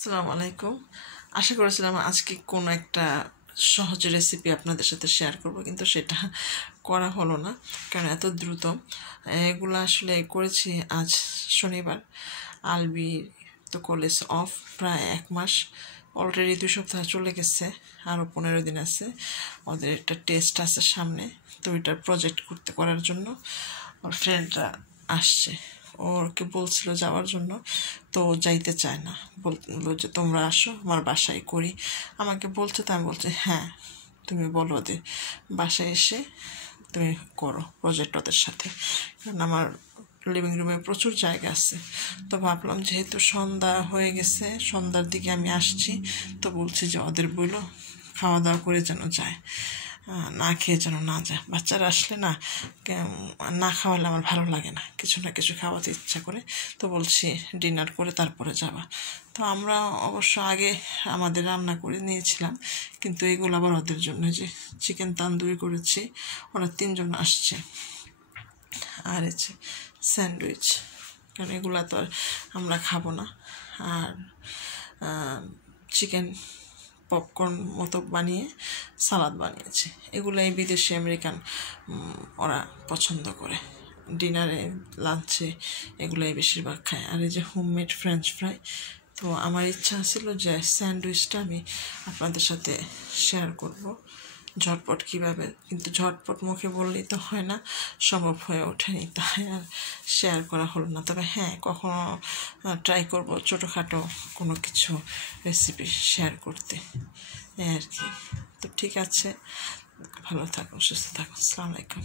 আসসালামু আলাইকুম। আশা করেছিলাম আজকে কোনো একটা সহজ রেসিপি আপনাদের সাথে শেয়ার করব, কিন্তু সেটা করা হলো না কারণ এত দ্রুত। এগুলো আসলে করেছি আজ শনিবার। আলবি তো কলেজ অফ প্রায় 1 মাস, অলরেডি 2 সপ্তাহ চলে গেছে, আরও 15 দিন আছে। ওদের একটা টেস্ট আছে সামনে, তো ওইটার প্রজেক্ট করার জন্য ওর ফ্রেন্ডরা আসছে। ওকে বলছিল যাওয়ার জন্য, তো যাইতে চায় না, বললো যে তোমরা আসো আমার বাসায় করি। আমাকে বলছে, তো আমি বলছি হ্যাঁ তুমি বলো ওদের বাসায় এসে তুমি করো প্রজেক্ট ওদের সাথে, কারণ আমার লিভিং রুমে প্রচুর জায়গা আছে। তো ভাবলাম যেহেতু সন্ধ্যা হয়ে গেছে, সন্ধ্যার দিকে আমি আসছি, তো বলছি যে ওদের বললো খাওয়া দাওয়া করে যেন যায়, না খেয়ে যেন না যায়। বাচ্চারা আসলে না খাওয়ালে আমার ভালো লাগে না, কিছু না কিছু খাওয়াতে ইচ্ছা করে। তো বলছি ডিনার করে তারপরে যাবা। তো আমরা অবশ্য আগে আমাদের রান্না করে নিয়েছিলাম, কিন্তু এগুলো আবার ওদের জন্য, যে চিকেন তান্দুরি করেছি, ওরা 3জন আসছে। আর হচ্ছে স্যান্ডউইচ, কারণ এগুলো তো আর আমরা খাবো না। আর চিকেন পপকর্ন মতো বানিয়ে সালাদ বানিয়েছি। এগুলো এই বিদেশি আমেরিকান ওরা পছন্দ করে, ডিনারে লাঞ্চে এগুলোই বেশিরভাগ খায়। আর এই যে হোমমেড ফ্রেঞ্চ ফ্রাই, তো আমার ইচ্ছা ছিল যে স্যান্ডউইচটা আমি আপনাদের সাথে শেয়ার করব ঝটপট কীভাবে, কিন্তু ঝটপট মুখে বললেই তো হয় না, সম্ভব হয়ে ওঠেনি, তাই আর শেয়ার করা হলো না। তবে হ্যাঁ, কখনো ট্রাই করব ছোটোখাটো কোনো কিছু রেসিপি শেয়ার করতে, এই আর কি। তো ঠিক আছে, ভালো থাকুন, সুস্থ থাকুন, আসসালামু আলাইকুম।